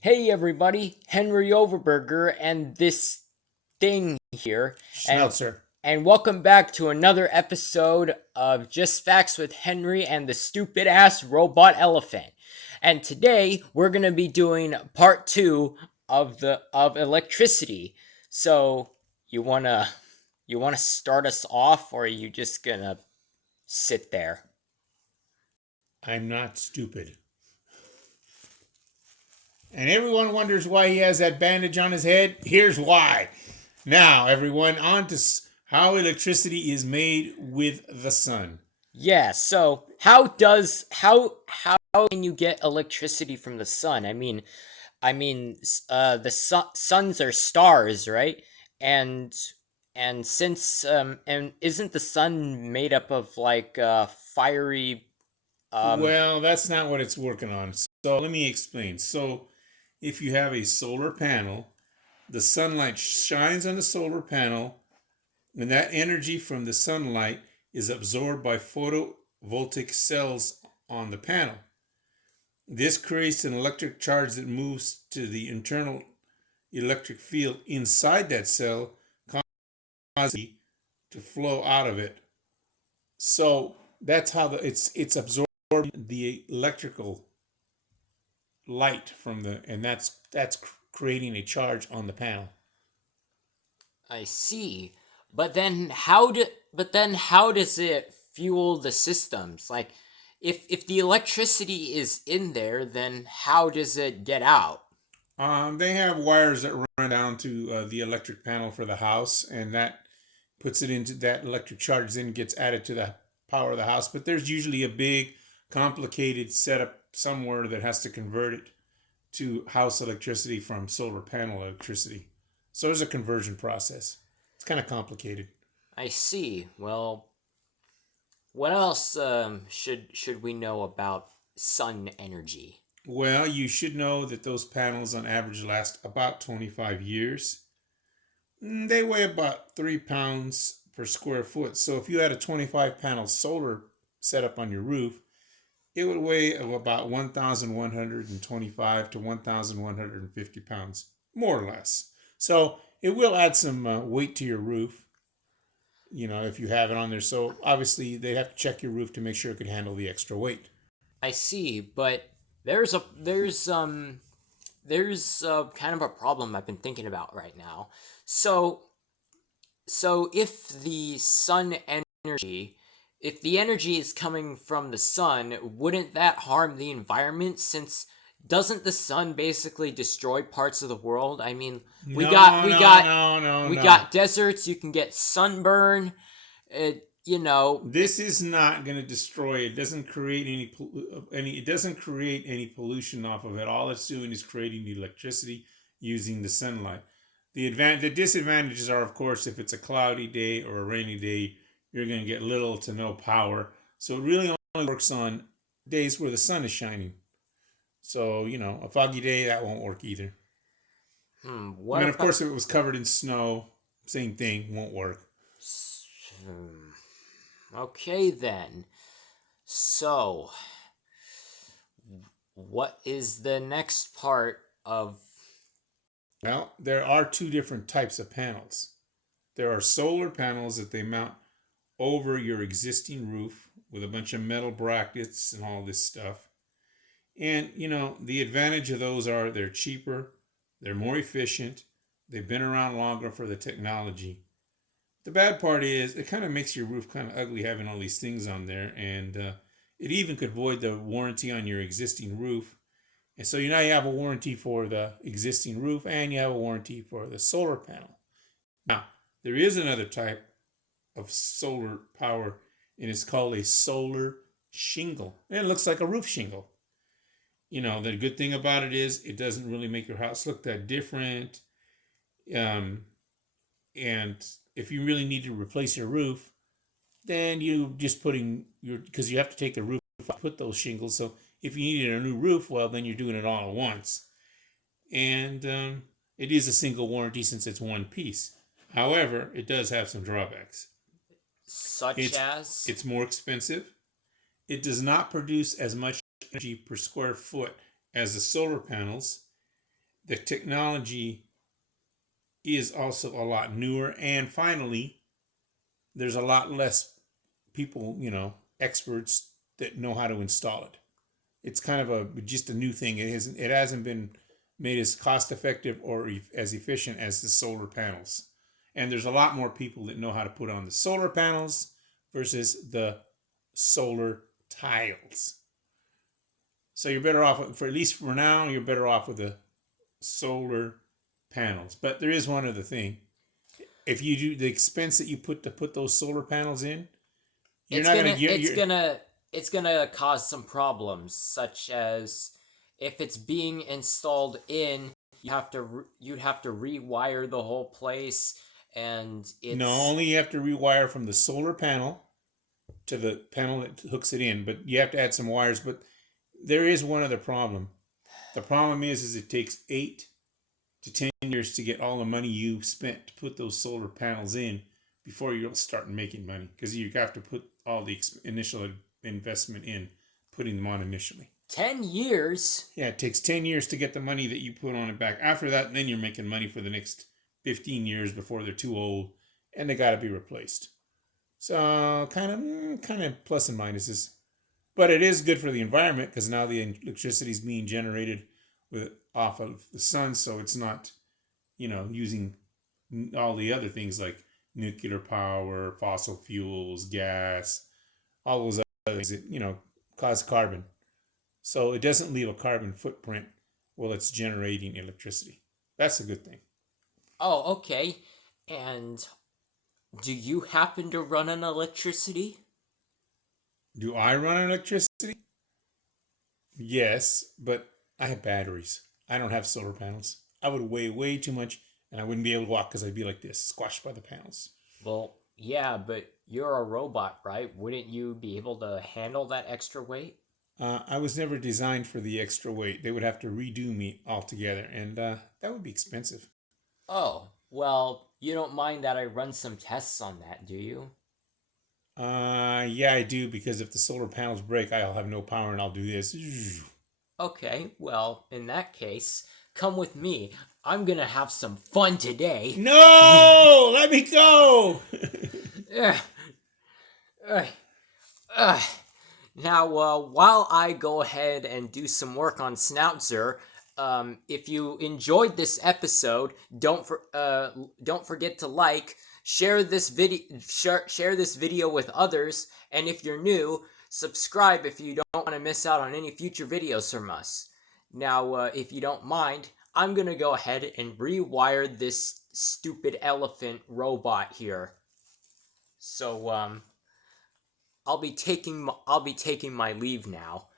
Hey everybody, Henry Overburger and this thing here, and Snoutzer. welcome back to another episode of Just Facts with Henry and the stupid ass robot elephant. And today we're gonna be doing part two of electricity. So you wanna start us off, or are you just gonna sit there? I'm not stupid. And everyone wonders why he has that bandage on his head. Here's why. Now, everyone, on to how electricity is made with the sun. Yeah, so how can you get electricity from the sun? The suns are stars, right? And and since and isn't the sun made up of like fiery um Well, that's not what it's working on. So let me explain. So, if you have a solar panel, the sunlight shines on the solar panel, and that energy from the sunlight is absorbed by photovoltaic cells on the panel. This creates an electric charge that moves to the internal electric field inside that cell, causing it to flow out of it. So that's how it's absorbing the electrical light from the and that's creating a charge on the panel. I see. But then how does it fuel the systems? Like if the electricity is in there, then how does it get out? They have wires that run down to the electric panel for the house, and that puts it into that electric charge, then gets added to the power of the house. But there's usually a big, complicated setup somewhere that has to convert it to house electricity from solar panel electricity. So there's a conversion process. It's kind of complicated. I see. Well, what else should we know about sun energy? Well, you should know that those panels on average last about 25 years. They weigh about 3 pounds per square foot. So if you had a 25 panel solar setup on your roof, it would weigh about 1,125 to 1,150 pounds, more or less. So it will add some weight to your roof, if you have it on there. So obviously they have to check your roof to make sure it can handle the extra weight. I see, but there's kind of a problem I've been thinking about right now. So if the sun energy if the energy is coming from the sun, wouldn't that harm the environment, since doesn't the sun basically destroy parts of the world? I mean, we got No, we no, got no, no, we no. got deserts, you can get sunburn. It, you know, This is not going to destroy it. Doesn't create any. It doesn't create any pollution off of it. All it's doing is creating the electricity using the sunlight. The disadvantages are, of course, if it's a cloudy day or a rainy day, you're going to get little to no power. So it really only works on days where the sun is shining. So a foggy day that won't work either. I what mean, of about course, if it was covered in snow, same thing, won't work. hmm, okay then. So, what is the next part of Well, there are two different types of panels. There are solar panels that they mount over your existing roof with a bunch of metal brackets and all this stuff. And the advantage of those are they're cheaper, they're more efficient, they've been around longer for the technology. The bad part is it kind of makes your roof kind of ugly having all these things on there, and it even could void the warranty on your existing roof. And so now you have a warranty for the existing roof and you have a warranty for the solar panel. Now, there is another type of solar power, and it's called a solar shingle. And it looks like a roof shingle. The good thing about it is it doesn't really make your house look that different. Um, and if you really need to replace your roof, then you just putting your because you have to take the roof off, put those shingles. So if you needed a new roof, well, then you're doing it all at once. And it is a single warranty since it's one piece. However, it does have some drawbacks. such It's as it's more expensive. It does not produce as much energy per square foot as the solar panels, the technology is also a lot newer. And finally, there's a lot less people, experts that know how to install it. It's kind of just a new thing. It hasn't been made as cost effective or as efficient as the solar panels. And there's a lot more people that know how to put on the solar panels versus the solar tiles. So you're better off, for at least for now, you're better off with the solar panels. But there is one other thing. If you do the expense that you put to put those solar panels in, you're It's not gonna going to get. it's gonna cause some problems, such as if it's being installed in, you'd have to rewire the whole place, and No, it's only you have to rewire from the solar panel to the panel that hooks it in. But you have to add some wires. But there is one other problem. The problem is it takes 8 to 10 years to get all the money you spent to put those solar panels in before you'll start making money, because you have to put all the initial investment in putting them on initially. 10 years. Yeah, it takes 10 years to get the money that you put on it back. After that, then you're making money for the next 15 years before they're too old and they got to be replaced. So kind of plus and minuses. But it is good for the environment because now the electricity is being generated off of the sun, so it's not, using all the other things like nuclear power, fossil fuels, gas, all those other things that, cause carbon. So it doesn't leave a carbon footprint while it's generating electricity. That's a good thing. Oh, okay. And do you happen to run on electricity? Do I run on electricity? Yes, but I have batteries. I don't have solar panels. I would weigh way too much and I wouldn't be able to walk because I'd be like this, squashed by the panels. Well, yeah, but you're a robot, right? Wouldn't you be able to handle that extra weight? I was never designed for the extra weight. They would have to redo me altogether, and that would be expensive. Oh, well, you don't mind that I run some tests on that, do you? Yeah, I do, because if the solar panels break, I'll have no power and I'll do this. Okay, well, in that case, come with me. I'm gonna have some fun today. No! Let me go! Ugh. Ugh. Ugh. Now, while I go ahead and do some work on Snoutzer, if you enjoyed this episode, don't forget to like, share this video with others, and if you're new, subscribe if you don't want to miss out on any future videos from us. Now, if you don't mind, I'm gonna go ahead and rewire this stupid elephant robot here. So, I'll be taking my leave now.